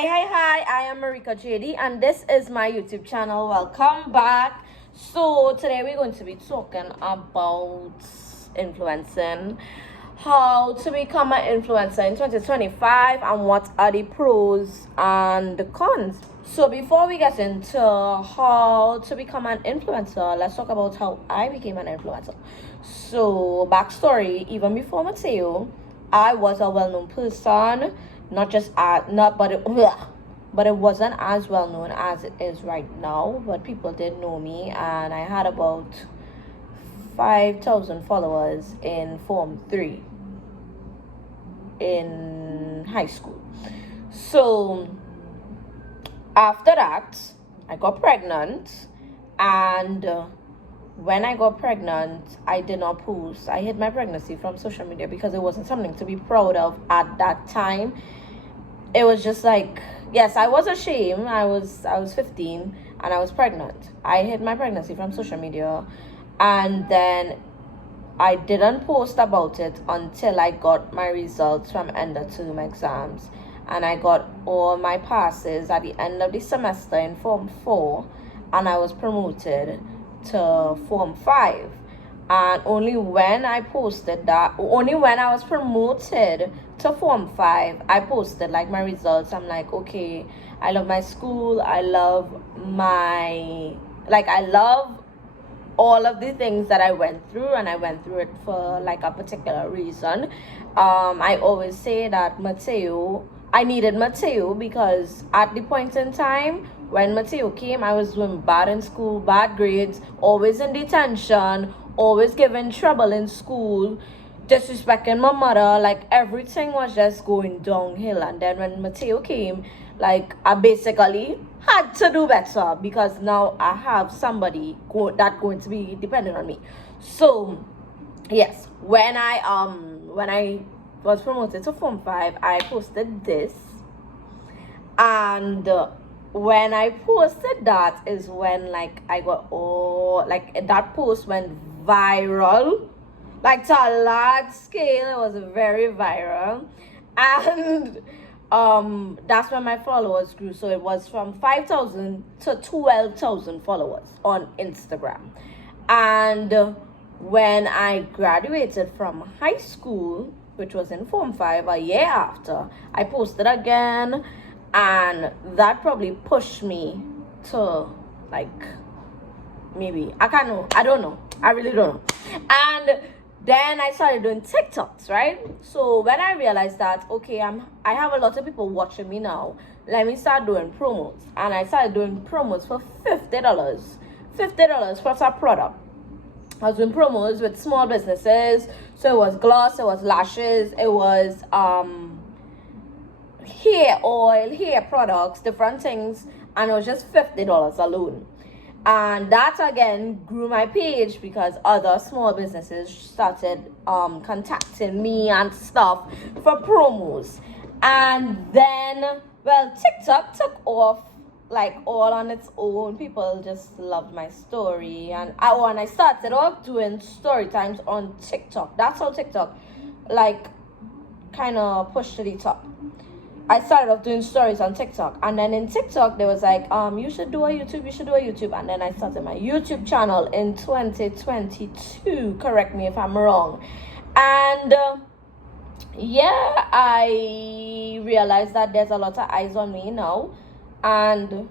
Hi, I am Marika JD and this is my YouTube channel. Welcome back. So today we're going to be talking about influencing, how to become an influencer in 2025 and what are the pros and the cons. So before we get into how to become an influencer, let's talk about how I became an influencer. So backstory, even before Mateo, I was a well-known person, not just but it wasn't as well known as it is right now, but people did know me, and I had about 5,000 followers in Form 3 in high school. So after that, I got pregnant, and when I got pregnant, I did not post. I hid my pregnancy from social media because it wasn't something to be proud of at that time. It was just like, yes, I was ashamed. I was 15 and I was pregnant. I hid my pregnancy from social media, and then I didn't post about it until I got my results from end of term exams, and I got all my passes at the end of the semester in Form 4, and I was promoted to Form 5. And only when I was promoted to Form 5, I posted like my results. I'm like, okay, I love my school, I love all of the things that I went through, and I went through it for like a particular reason. I always say that I needed Mateo because at the point in time when Mateo came, I was doing bad in school, bad grades, always in detention, always giving trouble in school, disrespecting my mother. Like everything was just going downhill. And then when Mateo came, like I basically had to do better because now I have somebody that's going to be dependent on me. So yes, when I was promoted to Form 5, I posted this, and when I posted that is when like I got that post went viral, like to a large scale. It was very viral, and that's when my followers grew. So it was from 5,000 to 12,000 followers on Instagram. And when I graduated from high school, which was in Form 5, a year after, I posted again, and that probably pushed me to like, maybe I don't know, I really don't know. And then I started doing TikToks, right? So when I realized that, okay, I have a lot of people watching me now, let me start doing promos. And I started doing promos for $50 for a product. I was doing promos with small businesses. So it was gloss, it was lashes, it was hair oil, hair products, different things, and it was just $50 alone. And that again grew my page because other small businesses started contacting me and stuff for promos. And then, well, TikTok took off like all on its own. People just loved my story, and I started off doing story times on TikTok. That's how TikTok like kind of pushed to the top. I started off doing stories on TikTok, and then in TikTok, there was like, you should do a YouTube, and then I started my YouTube channel in 2022, correct me if I'm wrong, and yeah, I realized that there's a lot of eyes on me now, and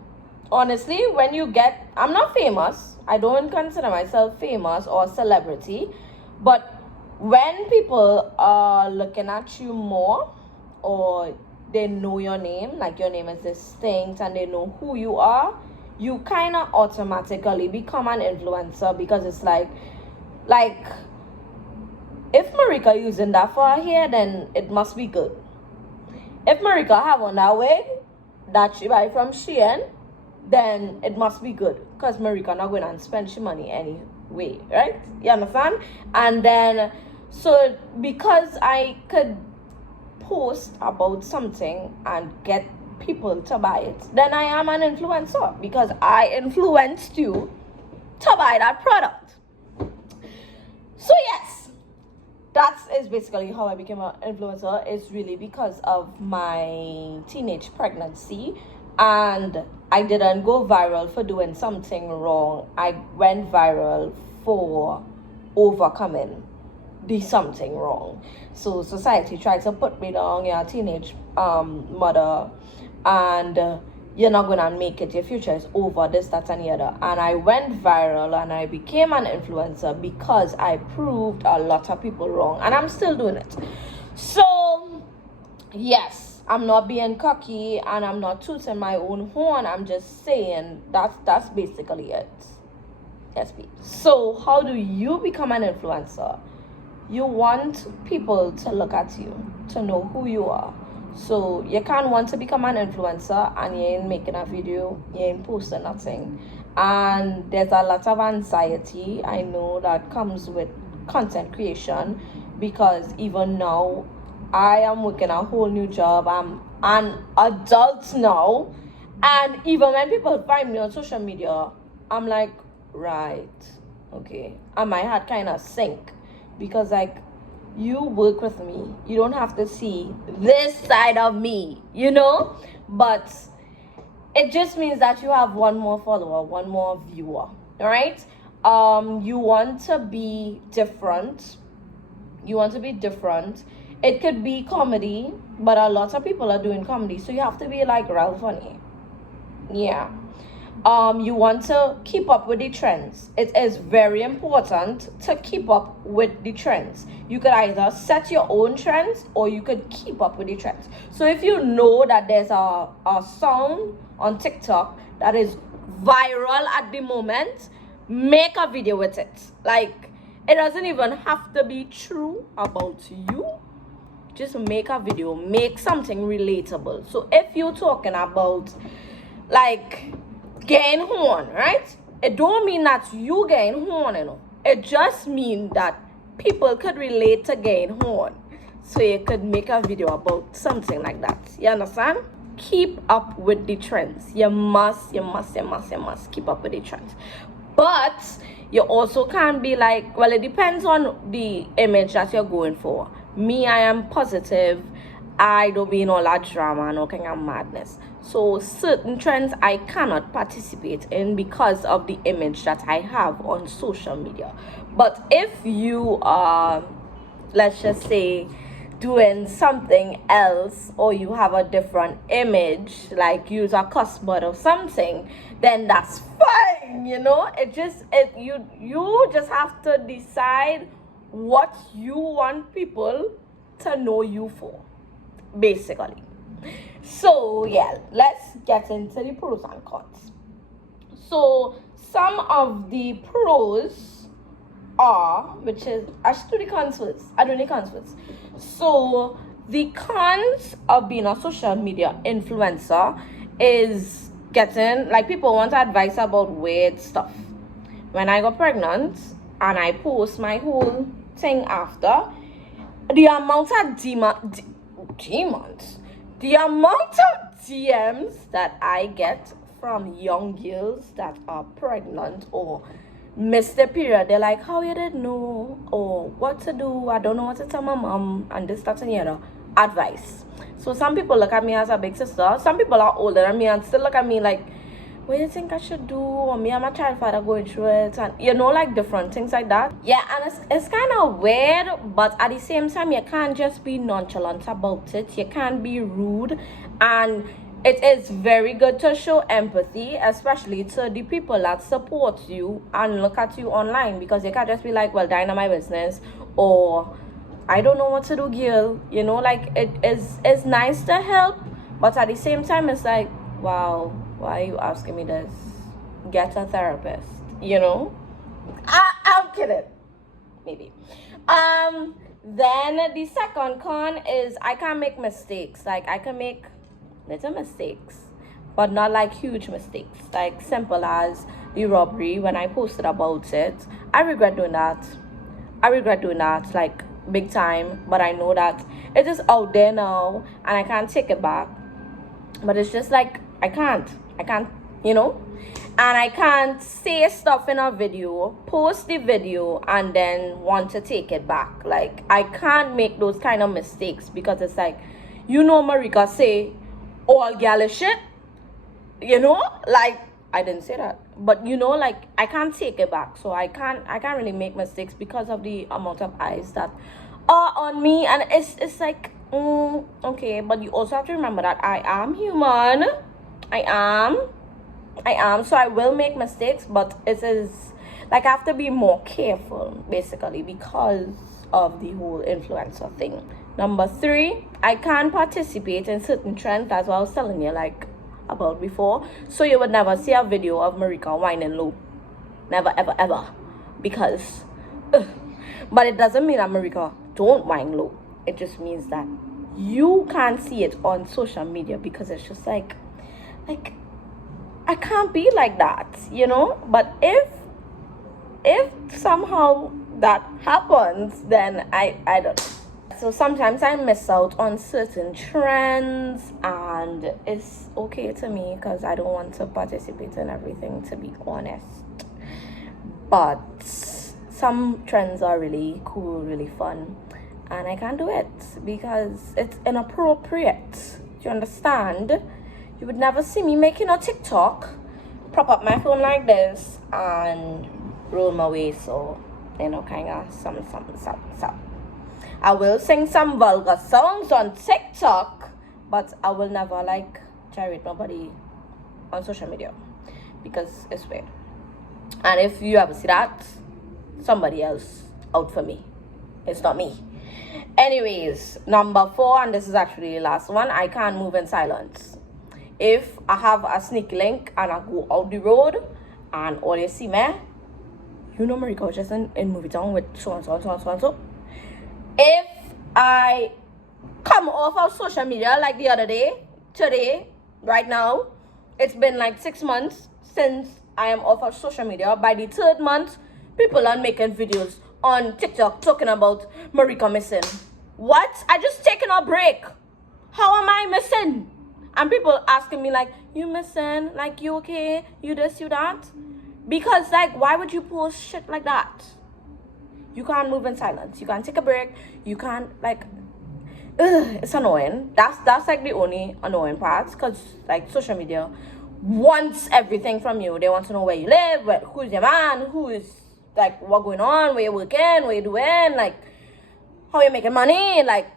honestly, I'm not famous, I don't consider myself famous or celebrity, but when people are looking at you more, or they know your name, like your name is distinct, and they know who you are, you kind of automatically become an influencer, because it's like if Marika using that for her hair, then it must be good. If Marika have on that wig that she buy from SHEIN, then it must be good, because Marika not going to spend she money anyway, right? You understand? And then, so because I could post about something and get people to buy it, then I am an influencer, because I influenced you to buy that product. So yes, that is basically how I became an influencer. It's really because of my teenage pregnancy, and I didn't go viral for doing something wrong. I went viral for overcoming the something wrong. So society tried to put me down. You're a teenage mother, and you're not gonna make it. Your future is over. This, that, and the other. And I went viral, and I became an influencer because I proved a lot of people wrong, and I'm still doing it. So yes, I'm not being cocky, and I'm not tooting my own horn. I'm just saying that's basically it. Yes, please. So how do you become an influencer? You want people to look at you, to know who you are. So you can't want to become an influencer and you ain't making a video, you ain't posting nothing. And there's a lot of anxiety, I know, that comes with content creation, because even now I am working a whole new job. I'm an adult now, and even when people find me on social media, I'm like, right, okay, and my heart kind of sink, because like, you work with me, you don't have to see this side of me, but it just means that you have one more follower, one more viewer. All right. You want to be different. It could be comedy, but a lot of people are doing comedy, so you have to be like real funny. Yeah. You want to keep up with the trends. It is very important to keep up with the trends. You could either set your own trends, or you could keep up with the trends. So if you know that there's a song on TikTok that is viral at the moment, make a video with it. Like, it doesn't even have to be true about you. Just make a video, make something relatable. So if you're talking about like getting horn, right? It don't mean that you getting horn, It just means that people could relate to getting horn. So you could make a video about something like that. You understand? Keep up with the trends. You must keep up with the trends. But you also can't be like, well, it depends on the image that you're going for. Me, I am positive. I don't be in all that drama, no kind of madness. So certain trends I cannot participate in because of the image that I have on social media. But if you are, let's just say, doing something else, or you have a different image, like use a cuss word or something, then that's fine. You just have to decide what you want people to know you for, basically. So yeah, let's get into the pros and cons. So some of the pros are, which is, I should do the cons first. So the cons of being a social media influencer is getting, like, people want advice about weird stuff. When I got pregnant and I post my whole thing after, the amount of the amount of DMs that I get from young girls that are pregnant or missed their period, they're like, how you didn't know, or what to do, I don't know what to tell my mom, and this, that, and the other. Advice. So some people look at me as a big sister. Some people are older than me and still look at me like, what do you think I should do? Or me and my child father going through it, and like different things like that. Yeah, and it's kind of weird, but at the same time, you can't just be nonchalant about it. You can't be rude, and it is very good to show empathy, especially to the people that support you and look at you online, because you can't just be like, well, dying on my business, or I don't know what to do, girl. Like, it's nice to help, but at the same time, it's like, wow, why are you asking me this? Get a therapist, I'm kidding. Maybe. Then the second con is I can't make mistakes. Like, I can make little mistakes, but not like huge mistakes. Like, simple as the robbery. When I posted about it, I regret doing that, like, big time. But I know that it is out there now and I can't take it back. But it's just like, I can't, you know. And I can't say stuff in a video, post the video, and then want to take it back. Like, I can't make those kind of mistakes, because it's like, you know, Marika say all gal is shit, you know, like, I didn't say that, but you know, like, I can't take it back. So I can't really make mistakes because of the amount of eyes that are on me. And it's like, okay, but you also have to remember that I am human. I am, so I will make mistakes, but it is like I have to be more careful, basically, because of the whole influencer thing. Number 3, I can't participate in certain trends. That's what I was telling you, like, about before. So you would never see a video of Marika whining low. Never, ever, ever. Because, but it doesn't mean that Marika don't whine low. It just means that you can't see it on social media, because it's just like I can't be like that, you know. But if somehow that happens, then I don't know. So sometimes I miss out on certain trends, and it's okay to me, because I don't want to participate in everything, to be honest. But some trends are really cool, really fun, and I can't do it because it's inappropriate. Do you understand? You would never see me making a TikTok, prop up my phone like this, and roll my waist, or, you know, kind of some. I will sing some vulgar songs on TikTok, but I will never, like, gyrate nobody on social media, because it's weird. And if you ever see that, somebody else out for me. It's not me. Anyways, number 4, and this is actually the last one, I can't move in silence. If I have a sneak link and I go out the road and all you see me, you know, Marika was just in movie town with so and so. If I come off of social media, like the other day, today, right now, it's been like 6 months since I am off of social media. By the 3rd month, people are making videos on TikTok talking about Marika missing. What? I just taken a break. How am I missing? And people asking me, like, you missing? Like, you okay? You this, you that? Because, like, why would you post shit like that? You can't move in silence. You can't take a break. You can't, like, it's annoying. That's like the only annoying part. Because, like, social media wants everything from you. They want to know where you live, who's your man, who is, like, what going on, where you working, what you doing, like, how you making money, like,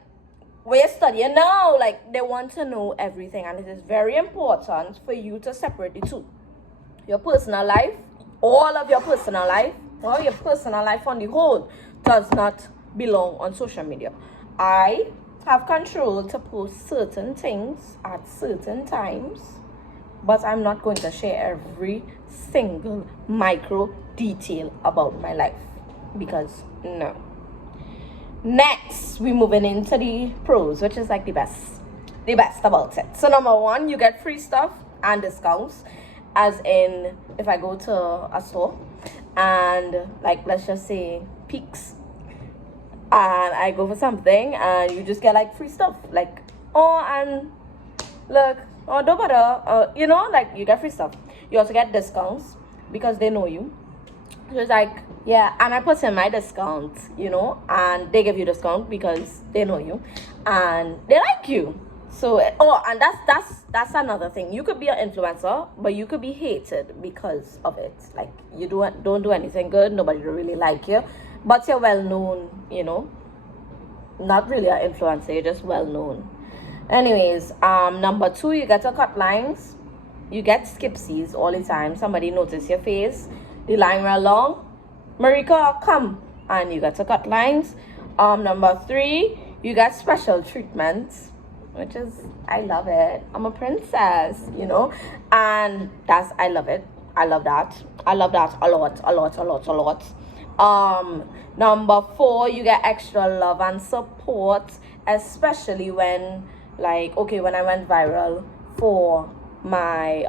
where you're studying now. Like, they want to know everything, and it is very important for you to separate the two. Your personal life, all of your personal life, or your personal life on the whole, does not belong on social media. I have control to post certain things at certain times, but I'm not going to share every single micro detail about my life, because no. Next, we're moving into the pros, which is like the best about it. So number 1, you get free stuff and discounts, as in if I go to a store and, like, let's just say Peaks, and I go for something, and you just get, like, free stuff, like, oh, and look, oh, don't bother, you know, like, you get free stuff. You also get discounts because they know you. So it's like, yeah, and I put in my discount, you know, and they give you discount because they know you and they like you. So, oh, and that's another thing. You could be an influencer, but you could be hated because of it. Like, you don't do anything good, nobody really like you, but you're well known, you know. Not really an influencer, you're just well known. Anyways, number 2, you get to cut lines. You get skipsies all the time. Somebody notice your face, the line real long, Marika, come, and you get to cut lines. Number 3, you get special treatments, which is, I love it. I'm a princess, you know, and I love it. I love that a lot. Number 4, you get extra love and support, especially when, like, okay, when I went viral for my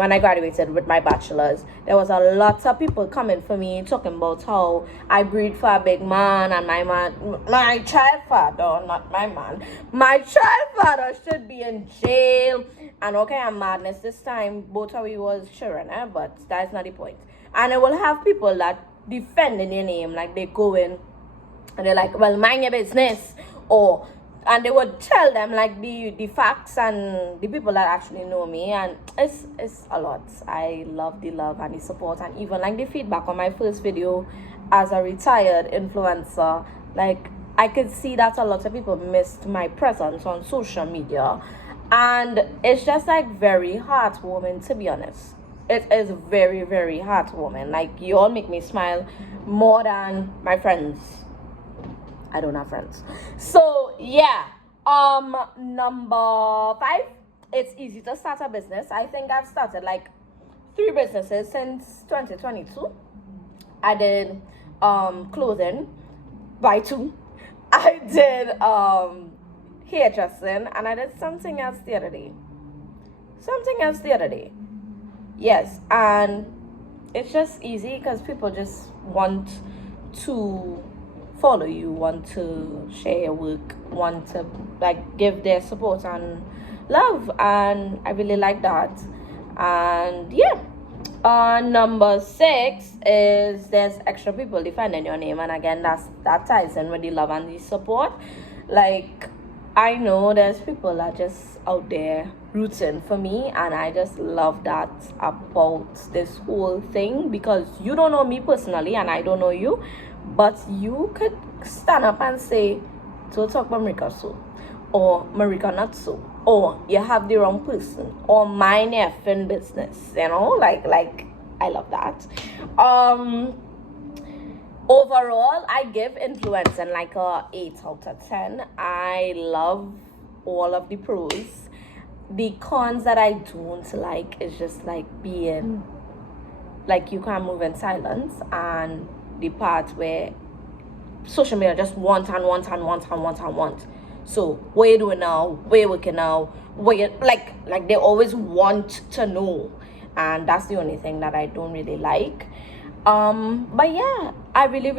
when I graduated with my bachelor's, there was a lot of people coming for me talking about how I breed for a big man, and my child father, not my man, my child father should be in jail, and okay, I'm madness this time. Both of you was children, but that's not the point. And I will have people that defending your name, like they go in and they're like, well, mind your business, or and they would tell them like the facts and the people that actually know me, and it's a lot. I love the love and the support, and even like the feedback on my first video as a retired influencer. Like, I could see that a lot of people missed my presence on social media, and it's just like very heartwarming, to be honest. It is very, very heartwarming. Like, you all make me smile more than my friends. I don't have friends. So yeah, number 5, it's easy to start a business. I think I've started like 3 businesses since 2022. I did clothing by 2. I did hairdressing, and I did something else the other day. Yes, and it's just easy because people just want to follow you, want to share your work, want to like give their support and love, and I really like that. And yeah, number 6 is there's extra people defending your name, and again, that ties in with the love and the support. Like, I know there's people that just out there rooting for me, and I just love that about this whole thing, because you don't know me personally and I don't know you, but you could stand up and say, don't talk about Marika so, or Marika not so, or you have the wrong person, or mind your effing business, you know, like I love that. Overall, I give influencing like a 8 out of 10. I love all of the pros. The cons that I don't like is just like being like you can't move in silence, and the part where social media just want. So what you doing now? Where you working now? Where you, like they always want to know, and that's the only thing that I don't really like. But yeah, I really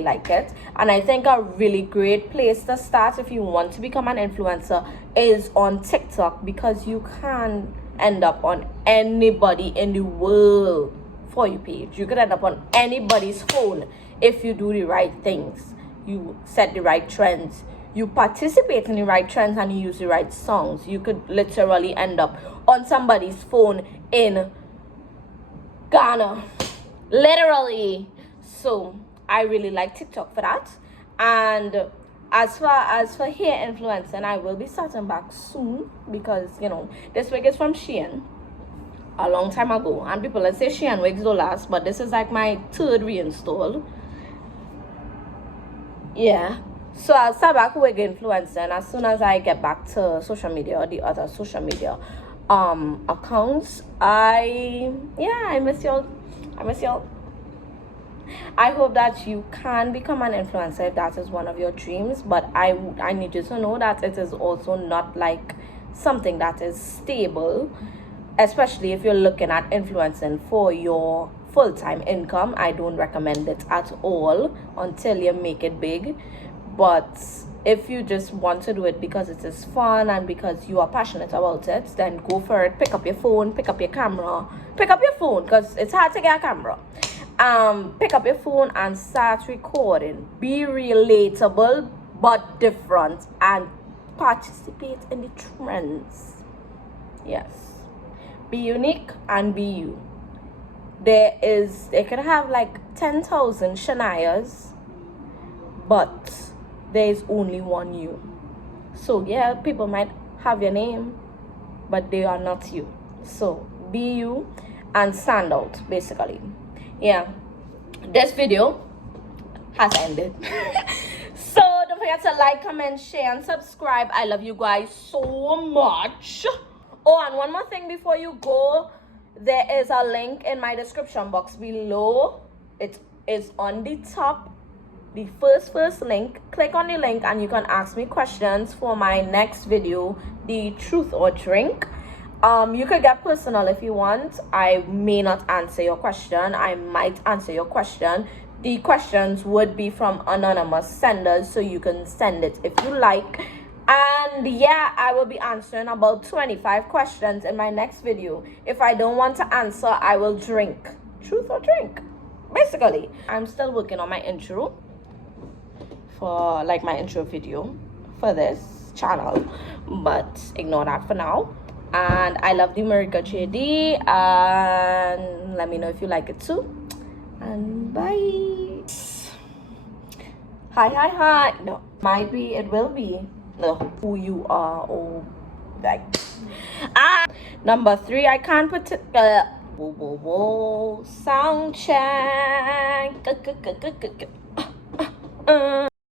like it, and I think a really great place to start if you want to become an influencer is on TikTok, because you can end up on anybody in the world for your page. You could end up on anybody's phone if you do the right things, you set the right trends, you participate in the right trends, and you use the right songs. You could literally end up on somebody's phone in Ghana, literally. So I really like TikTok for that. And as far for hair influencing, I will be starting back soon, because you know this wig is from SHEIN a long time ago, and people that say SHEIN wigs don't last, but this is like my 3rd reinstall. Yeah, so I'll start back wig influencing as soon as I get back to social media, or the other social media accounts. I miss y'all. I hope that you can become an influencer if that is one of your dreams, but I need you to know that it is also not like something that is stable, especially if you're looking at influencing for your full-time income. I don't recommend it at all until you make it big. But if you just want to do it because it is fun and because you are passionate about it, then go for it. Pick up your phone, pick up your camera, pick up your phone, because it's hard to get a camera. Pick up your phone and start recording. Be relatable but different, and participate in the trends. Yes, be unique and be you. They could have like 10,000 Shanias, but there is only one you. So yeah, people might have your name, but they are not you. So be you and stand out, basically. Yeah, this video has ended. So don't forget to like, comment, share, and subscribe. I love you guys so much. Oh, and one more thing before you go, there is a link in my description box below. It is on the top the first link. Click on the link and you can ask me questions for my next video, the truth or drink. You could get personal if you want. I may not answer your question. I might answer your question. The questions would be from anonymous senders, so you can send it if you like. And yeah, I will be answering about 25 questions in my next video. If I don't want to answer, I will drink. Truth or drink, basically. I'm still working on my intro for like my intro video for this channel, but ignore that for now. And I love the America JD, and let me know if you like it too. And bye. Hi. No, might be, it will be. No, who you are, or like. Number 3, I can't put it. Sound check.